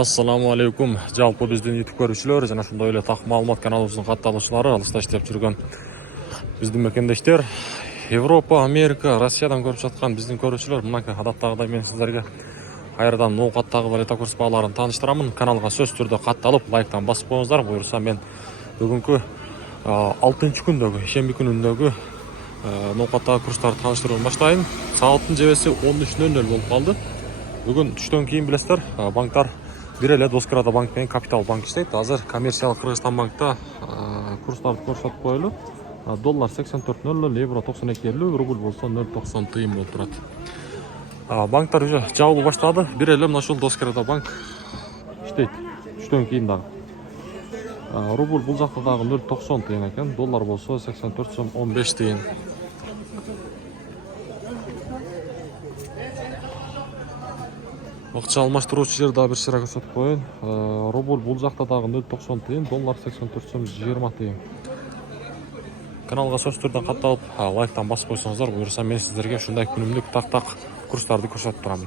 Ассаламу алейкум. Жалпы биздин YouTube көрүүчүлөр жана ошондой эле так маалымат каналыбыздын катталуучулары, алыста иштеп жүргөн биздин мекендештер, Европа, Америка, Россиядан көрүп жаткан биздин көрүүчүлөр, мынакей адаттагыдай мен сиздерге кайрадан ноокаттагы валюта курс бааларын тааныштырамын. Каналга сөзсүз түрдө катталып, лайктан басып коюңуздар. Буюрса мен бүгүнкү 6-күндөгү, ишемби күнүндөгү ноокаттагы курстарды тааныштырууну баштайын. Сааттын жебеси 13:00 болуп калды. Бүгүн түштөн кийин билесиздер, банктар бир эле Доскрада банк менен Капитал банк иштейт. Азыр коммерциялык Кыргызстан банкта курстарды көрсөтүп коелу. Доллар 84.00, евро 92.50, рубль болсо 0.90 тыйын болуп турат. Банктар уже жабылып баштады. Бир эле мына ушул Доскрада банк иштейт. Түштөн кийин дагы. Рубль бул жакта дагы 0.90 тыйын экен. Доллар болсо 84 сом 15 тыйын. Акча алмаштыруучу жер дагы бир шыра көрсөтүп коеюн. Рубль бул жакта дагы 0.90 тыйын, доллар 84 сом 20 тыйын. Каналга сөзсүз түрдө катталып, лайктан басып койсоңуздар, буюрса мен сиздерге ушундай күнүмдүк так-так курстарды көрсөтүп турам.